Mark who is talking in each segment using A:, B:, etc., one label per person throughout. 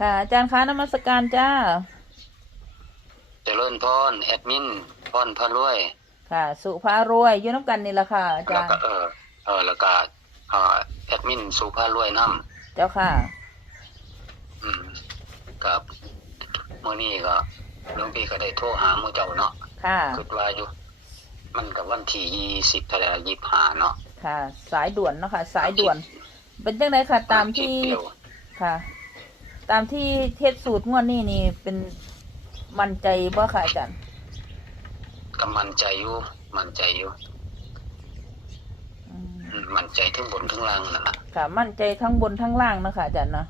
A: ค่ะ อาจารย์คะนมัสการจ้า
B: เจริญพรแอดมินพรพระรวย
A: ค่ะ สุภารวยอยู่น้ำกันนี่ละค่ะอา
B: แล้ว
A: จารย์
B: ก็เออเออแล้วก็เอ่อแอดมินสุภารวยน้
A: เจ้าค่ะำ
B: อืมกับเมื่อนี้ก็หลวงพี่ก็ได้โทรหาหมู่เจ้าเนาะ
A: ค่ะ
B: คิดว่าอยู่ มันกับวันที่ยี่สิบเท่าไหร่ยี่ห้าเนาะ
A: ค่ะ สายด่วนเนาะค่ะ สายด่วน เป็นจังไดค่ะ ตามที่
B: เดียว
A: ค่ะ ตามที่เทศสูตรงวดนี้นี่เป็นมั่นใจบ่ค่ะอาจารย์
B: ก็มั่นใจอยู่มั่นใจอยู่
A: อืม
B: อืมมั่นใจทั้งบนทั้งล่างนั่นแหละ
A: ค่ะ มั่นใจทั้งบนทั้งล่างเนาะคะอาจารย์เนาะ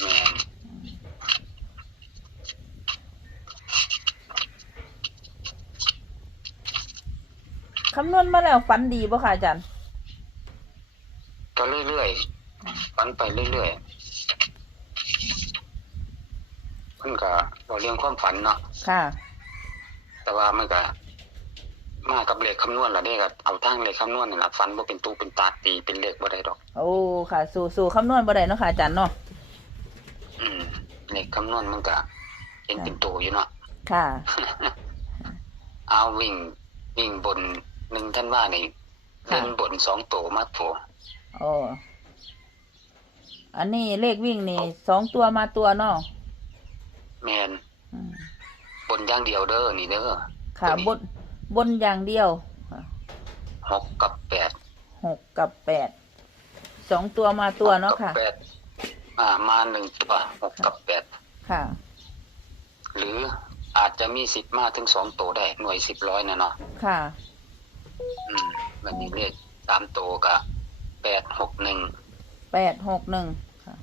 B: แม่น
A: คำนวณมาแล้วฝันดีบ่ค่ะอาจารย์
B: ก็เรื่อยๆฝันไปเรื่อยๆ มันก็เราเรื่องความฝันเนาะ
A: ค่ะ
B: แต่ว่ามันก็มากับเลขคำนวณละเด้ก็เอาทางเลขคำนวณนี่ล่ะฟันบ่เป็นตู้เป็นตาตีเป็นเลขบ่ได้ดอก
A: โอ้ค่ะ สู่สู่คำนวณบ่ได้เนาะค่ะอาจารย์เนาะ
B: อืมเลขคำนวณมันก็เห็นเป็นตัวอยู่เนาะ
A: ค่ะ
B: เอาวิ่งวิ่งบนหนึ่งท่านว่านี่
A: ค่ะ
B: เล่นบนสองตัวมาตัว
A: โอ้อันนี้เลขวิ่งนี่สองตัวมาตัวเนาะ
B: แมน
A: อืม
B: บนอย่างเดียวเด้อนี่เด้อ
A: ค่ะ
B: ตัวนี้
A: บนบนอย่างเดียวค่ะ
B: หกกับแปด
A: หกกับแปดสองตัวมาตัวเนาะ
B: หกกั
A: ค่ะ
B: บแปดอ่ามาหนึ่งตัวหกกับแปด
A: ค่ะ
B: หรืออาจจะมีสิบมาถึงสองตัวได้หน่วยสิบร้อยนะเนาะ
A: ค่ะ
B: อืมวันนี้เลขสามตัวกับแปดหกหนึ่ง
A: แปดหกหนึ่งค่ะ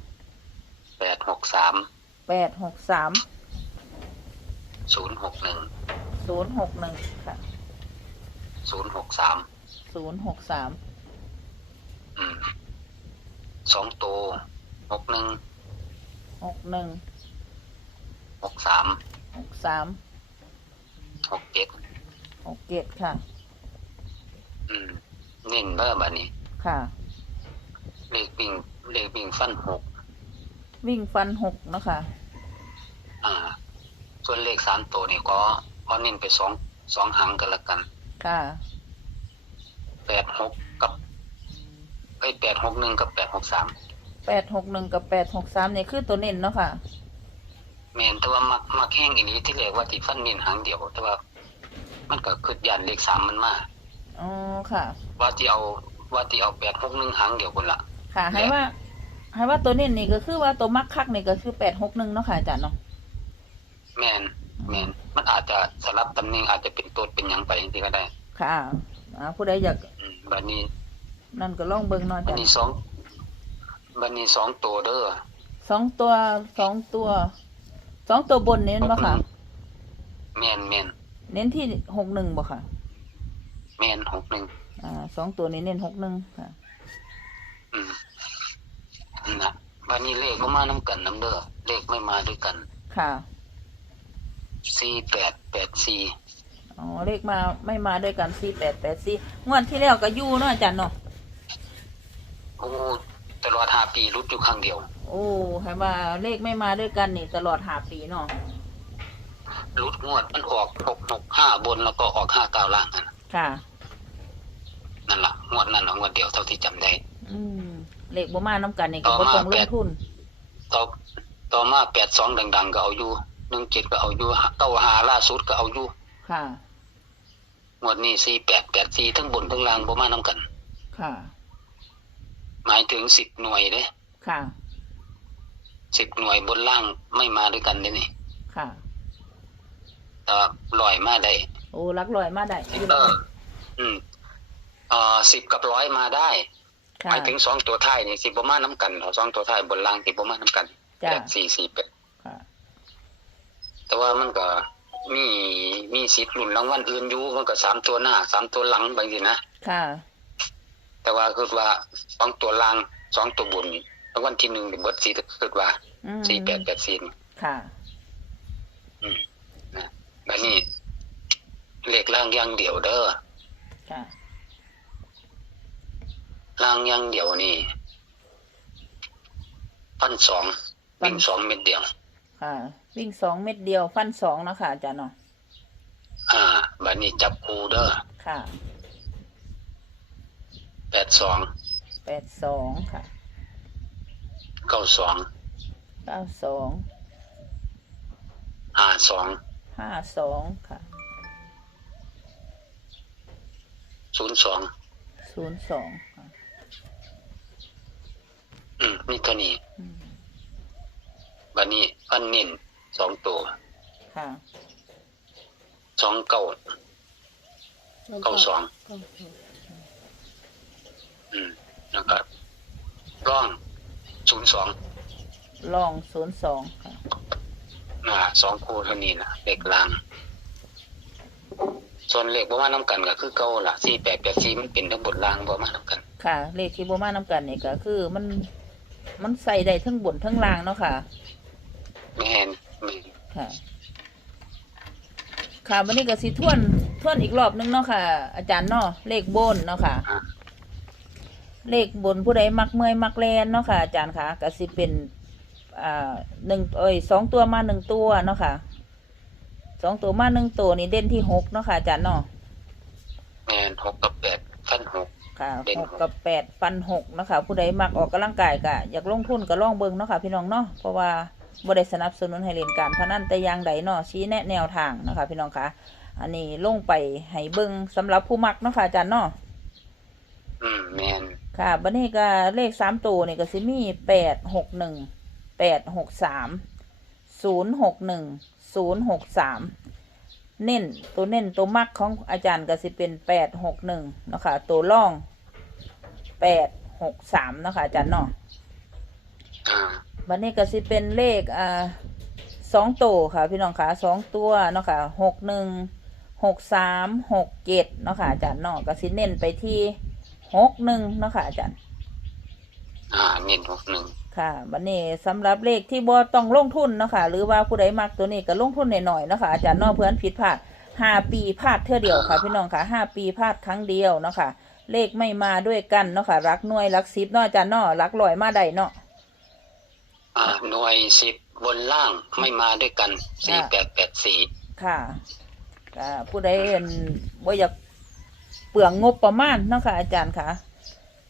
B: แปดหกสาม
A: แปดหกสาม
B: ศูนย์หกหนึ่ง
A: ศูนย์หกหนึ่งค่ะ
B: ศูนย์หกสาม
A: ศูนย์หกสาม
B: อืมสองตัวหกหนึ่ง
A: หกหนึ่ง
B: หกสาม
A: หกสาม
B: หกเจ็ด
A: หกเจ็ดค่ะ
B: อืมเน้นเบอร์บัดนี้
A: ค่ะ
B: เลขวิ่งเลขวิ่งฟันหก
A: วิ่งฟันหกเนาะค่ะ
B: อ่า ส่วนเลขสามตัวนี่ก็ก็เน้นไปสองสองหางกันละกัน
A: ค่ะ
B: แปดหกกับไอ้แปดหกหนึ่งกับแปดหกสาม
A: แปดหกหนึ่งกับแปดหกสามนี่คือตัวเน้นเนาะค่ะ
B: แมนแต่ว่ามักมักแห้งอีนี้ที่เรียกว่าที่ฟันเน้นหางเดียว แต่ว่า มันก็คือยันเลขสามมันมา
A: อ๋อค่ะ
B: ว่าที่เอาว่าที่เอาแปดหกหนึ่งหางเดียวคนละ
A: ค่ะ ให้ว่า ให้ว่าตัวเน้นนี่ก็คือว่าตัวมักคักนี่ก็คือแปดหกหนึ่งเนาะค่ะอาจารย์เนาะ
B: แมนแมนมันอาจจะสลับตำแหน่งอาจจะเป็นตัวเป็นหยังไปจริงๆก็ได้
A: ค่ะอ่าผู้ใดอยาก
B: อืมบัดนี้
A: นั่นก็ลองเบิ่งเนาะอา
B: บั
A: จา
B: ด
A: ร
B: นี้
A: ย์
B: สองบัดนี้สองตัวเด้อ
A: สองตัวสองตัวสองตัวบนเน้นบ่ค่ะ
B: แมนแมน
A: เน้นที่หกหนึ่งบ่ค่ะ
B: แมนหกหนึ่ง
A: อ่าสองตัวนี้เน้นหกหนึ่งค่ะ
B: อืม นั่นนะบัดนี้เลขก็มาน้ำกันน้ำเด้อเลขไม่มาด้วยกัน
A: ค่ะ
B: สี่แปดแปดสี่
A: อ๋อเลขมาไม่มาด้วยกันสี่แปดแปดสี่งวดที่แล้วก็อยู่เนาะอาจารย์เนาะ
B: โอ้ตลอดห้าปีรุดอยู่ครั้งเดียว
A: โอ้ให้ว่าเลขไม่มาด้วยกันนี่ตลอดหาปีเนาะ
B: รุดงวดมันออกหกหกห้าบนแล้วก็ออกห้าเก้าล่างนั่นน่ะ
A: ค่ะ
B: นั่นล่ะงวดนั้นน่ะงวดเดียวเท่าที่จำได้
A: อืม เลขบ่มาน้ำกันนี่ก็
B: ต่
A: บ่
B: อมา
A: ต้องล
B: แป
A: ง
B: ด
A: ทุน
B: ต่อต่อมาแปดสองดัง ๆ ก็เอาอยู่หนึ่งเจ็ดก็เอาอยู่เก้าหาล่าสุดก็เอาอยู่
A: ค่ะ
B: งวดนี้สี่แปดแปดสี่ทั้งบนทั้งล่างบ่มาน้ำกัน
A: ค่ะ
B: หมายถึงสิบหน่วยเด้
A: ค่ะ
B: สิบหน่วยบนล่างไม่มาด้วยกันเด้นี่
A: ค่ะ
B: แต่ว่าลอยมาได้
A: โอ้รักลอยมาได้
B: สิบเออ อืมเอ่อสิบกับร้อยมาได้ ห
A: ค่ะ
B: มายถึงสองตัวท้ายนี่สิบประมาณน้ำกันเอาสองตัวท้ายบนล่างสิบประมาณน้ำกัน
A: จ้ะ
B: แปดสี่สี่แปด
A: ค่ะ
B: แต่ว่ามันก็มีมีสิทธิ์ลุ้นรางวัลอื่นอยู่มันก็สามตัวหน้าสามตัวหลังบางทีนะ
A: ค่ะ
B: แต่ว่าคือว่าสองตัวล่างสองตัวบนรางวัลที่หนึ่งเบิดสี่คือว่า
A: อืม
B: สี่แปดแปดสี่
A: ค่ะ
B: อืมนะแบบนี้เลขล่างอย่างเดียวเด้อ
A: ค่ะ
B: ล่างอย่างเดียวนี่พันสอง
A: ฟัน
B: วิ่งสองเม็ดเดียว
A: ค่ะ วิ่งสองเม็ดเดียว ฟันสองเนาะค่ะอาจารย์เนาะ
B: อ่าบัดนี้จับคูเด้อ
A: ค่ะ
B: แปดสอง
A: แปดสองค่ะ
B: เก้าสอง
A: เก้าสอง
B: ห้าสอง
A: ห้าสองค่ะ
B: ศูนย์สอง
A: ศูนย์สองค่ะ
B: อื มมีเท่านี้
A: อืม
B: บัดนี้ฟันเน้นสองตัว
A: ค่ะ
B: สองเก้าเก้าสองอืมแล้วก็ร่องศูนย์สอง
A: ลองศูนย์สองค่ะ
B: อ่าสองคู่เท่านี้นะเลขล่างส่วนเลขบ่มาน้ำกันก็คือเก่าล่ะสี่แปดแปดสี่มันเป็นทั้งบนล่างบ่มาน้ำกัน
A: ค่ะ เลขที่โบมาน้ำกันเนี่ยก็คือมัน มันใส่ได้ทั้งบนทั้งล่างเนาะค่ะ
B: แม่นแม่น
A: ค่ะ ค่ะวันนี้ก็สิทวนทวนอีกรอบนึงเนาะค่ะ อาจารย์เนาะเลขบนเนาะค่ะ
B: อ่า
A: เลขบนผู้ใดมักเมื่อยมักแลนเนาะค่ะ อาจารย์ค่ะก็สิเป็น อ่าหนึ่งเอ้ยสองตัวมาหนึ่งตัวเนาะค่ะสองตัวมาหนึ่งตัวนี่เด่นที่หกเนาะค่ะอาจารย์เนาะ
B: แม่นหกกับแปดฟันหก
A: ค่ะ
B: เด่น
A: ห
B: ห
A: ก
B: ก
A: กับแปดฟันหกเนาะคะ ผู้ใดมักออกกำลังกายก็อยากลงทุนก็ลองเบิ่งเนาะค่ะพี่น้องเนาะเพราะว่าบ่ได้สนับสนุนให้เล่นการพนันแต่อย่างใดเนาะชี้แนะแนวทางเนาะคะ พี่น้องคะอันนี้ลงไปให้เบิ่งสำหรับผู้มักเนาะค่ะอาจารย์เนาะ
B: อืมแม่น
A: ค่ะบัดนี้ก็เลขสามตัวนี่ก็สิมีแปดหกหนึ่งแปดหกสามศูนย์หกหนึ่งศูนย์หกสาม เน้นตัวเน้นตัวมักของอาจารย์ก็สิเป็นแปดหกหนึ่งเนาะค่ะตัวล่องแปดหกสามเนาะค่ะอาจารย์เนาะ
B: อ่า
A: บัดนี้ก็สิเป็นเลขอ่าสองตัวค่ะ พี่น้องค่ะสองตัวเนาะค่ะหกหนึ่งหกสามหกเจ็ดเนาะค่ะอาจารย์เนาะก็สิเน้นไปที่หกหนึ่งเนาะค่ะอาจารย์
B: อ่าเน้นหกหนึ่ง
A: ค่ะบัดนี้สำหรับเลขที่บ่ต้องลงทุนเนาะค่ะหรือว่าผู้ใดมักตัวนี้ก็ลงทุนหน่อยๆเนาะค่ะอาจารย์เนาะเพื่อนผิดพลาดห้าปีพลาดเท่อเดียวค่ะ พี่น้องค่ะห้าปีพลาดครั้งเดียวเนาะค่ะเลขไม่มาด้วยกันเนาะค่ะรักหน่วยรักสิบเนาะอาจารย์เนาะรักลอยมาได้เนาะ
B: อ่าหน่วยสิบบนล่างไม่มาด้วยกันสี่แปดแปดสี่
A: ค่ะก็ผู้ใดเห็นบ่อยากเปลืองงบประมาณเนาะค่ะอาจารย์ค่ะ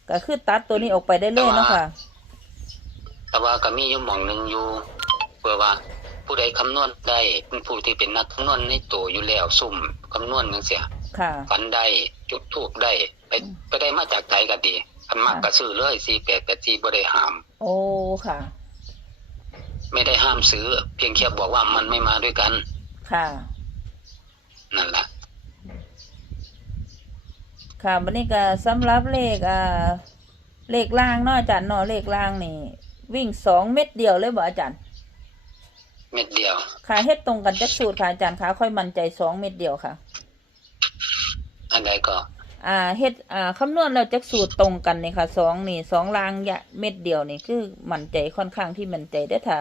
A: ก็คือตัดตัวนี้ออกไปได้เลยเนาะค่ะ
B: แต่ว่าก็มีอยู่หม่องหนึ่งอยู่เพื่อว่าผู้ใดคำนวณได้เป็นผู้ที่เป็นนักคำนวณในตัวอยู่แล้วซุ่มคำนวณจังเสีย
A: ค่ะ
B: ฝันได้จุดทูบได้ ไปไปได้มาจากใจก็ดีคันมากก็ซื้อเลยสี่แปดแปดสี่บ่ได้ห้าม
A: โอ้ค่ะ
B: ไม่ได้ห้ามซื้อ เพียงแค่บอกว่ามันไม่มาด้วยกัน
A: ค่ะ
B: นั่นแหละ
A: ค่ะวันนี้ก็สำหรับเลขอ่าเลขล่างเนาะอาจารย์เนาะเลขล่างนี่ วิ่งสองเม็ดเดียวเลยบ่อาจารย์
B: เม็ดเดียว
A: ค่ะเฮ็ดตรงกันจักสูตรค่ะอาจารย์ค่ะค่อยมั่นใจสองเม็ดเดียวค่ะ
B: อันใดก็
A: อ่าเฮ็ดอ่าคำนวณแล้วจักสูตรตรงกันนี่ค่ะสองนี่สองล่างยะเม็ดเดียวนี่คือมั่นใจค่อนข้างที่มั่นใจได้อถ้า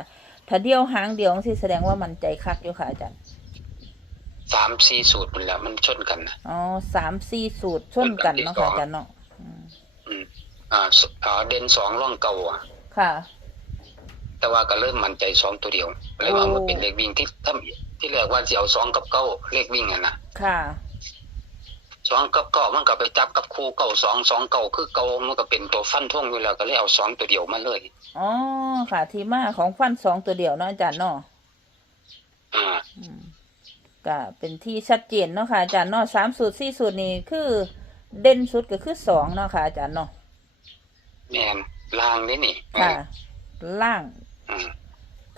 A: ถ้าเดียวหางเดียวสิแสดงว่ามั่นใจคักอยู่ค่ะอาจารย์
B: สามสี่สูตรมันแหล้วมันชนกันนะ
A: อ๋อสามสี่สูตรชนกันเนาะค่ะอาจารย์เนาะอืม
B: อืมอ่าสอ่าเด่นสองร่องเก่าอะ
A: ค่ะ
B: แต่ว่าก็เริ่มมั่นใจสองตัวเดียวเลยว่า
A: โอ้
B: มันเป็นเลขวิ่งที่ถ้าที่แรกว่าสิเอาสองกับเก้าเลขวิ่งอะนะ
A: ค่ะ
B: สองกับเก้ามันก็ไปจับกับคู่เก้าสองสองเก้าคือเก้ามันก็เป็นตัวฟันท่งอยู่แล้วก็เลยเอาสองตัวเดียวมาเลย
A: อ๋อค่ะ ที่มาของฟันสองตัวเดียวเนาะอาจารย์เนาะ
B: อ่า
A: อืมก็เป็นที่ชัดเจนเนาะค่ะอาจารย์เนาะสามสูตรสี่สูตรนี่คือเด่นสุดก็คือสองเนาะค่ะอาจารย์เนาะ
B: แมนล่างนี่นี่
A: ค่ะล่าง
B: อืม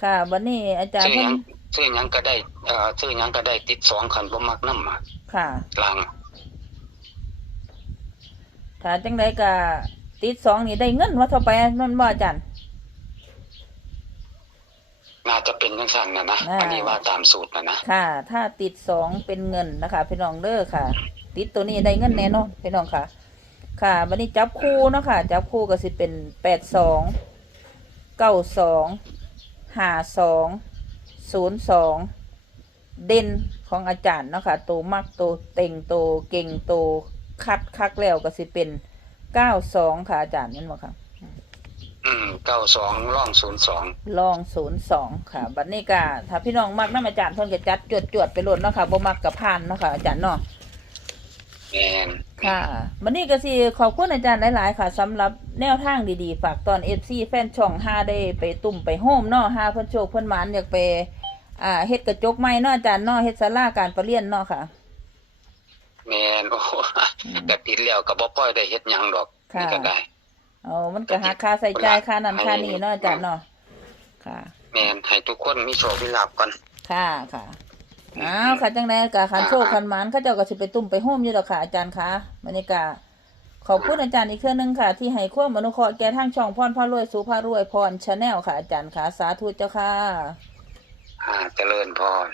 A: ค่ะวันนี้อาจารย์
B: ซื้อห
A: เพิ่
B: ยั
A: น
B: งซื้อหยังก็ได้เอ่อซื้อหยังก็ได้ติดสองคันบ่มักน้ำมา
A: ค่ะ
B: ล่าง
A: ถ้าจังไดก็ติดสองนี่ได้เงินว่าเท่าไปนั่นบ่อาจารย์
B: น่าจะเป็นจังซั่นนะนะ
A: อ่า
B: อันนี้ว่าตามสูตรนะนะ
A: ค่ะ ถ้าติดสองเป็นเงินนะคะ พี่น้องเด้อค่ะ ติดตัวนี้ได้เงินแน่นอนพี่น้องค่ะ ค่ะวันนี้จับคู่เนาะค่ะ จับคู่ก็สิเป็นแปดสองเก้าสอง ห้าสองศูนย์สองเด่นของอาจารย์เนาะค่ะตัวมักตัวเต็งตัวเก่งตัวคัดคักแล้วก็สิเป็นเก้าสองค่ะอาจารย์นั่นบ่ค่ะ
B: อืมเก้าสองร่องศูนย์สอง
A: ลองศูนย์สองค่ะ บัดนี้ก็ถ้าพี่น้องมักน้ำอาจารย์เพิ่นก็จัดจวดจวดๆไปโลดเนาะค่ะบ่มักกับพานเนาะค่ะอาจารย์เนาะ
B: แมน
A: ค่ะบัดนี้ก็สิขอบคุณอาจารย์หลาย ๆ ค่ะสำหรับแนวทางดีๆ ฝากตอน FC แฟนช่องหาได้ไปตุ่มไปโฮมเนาะหาเพิ่นโชคเพิ่นหมานอยากไปอ่าเฮ็ดกระจกใหม่เนาะอาจารย์เนาะเฮ็ดศาลาการประเรียนเนาะค่ะ
B: แมนโอ้โหแต่ปิดแล้วก็บ่ปล่อยได้เฮ็ดหยังดอก
A: ค่ะ
B: นี่ก็ได้
A: เอามันก็หาค่าใส่จ่ายค่านั้นค่านี้เนาะอาจารย์เนาะค่ะ
B: แมนให้ทุกคนมีโชคมีลาภกัน
A: ค่ะค่ะ อ้าวค่ะจังไดกะขันโชคขันหมานข้าเจ้าก็สิไปตุ่มไปโฮมอยู่ดอกค่ะอาจารย์คะบรรยากาศขอบคุณอาจารย์อีกเครื่องนึงค่ะ ที่ให้ความอนุเคราะห์แก่ทางช่องพรพารวยสู่พารวยพรชาแนลค่ะอาจารย์ค่ะสาธุเจ้าค่ะ
B: อ่าเจริญพร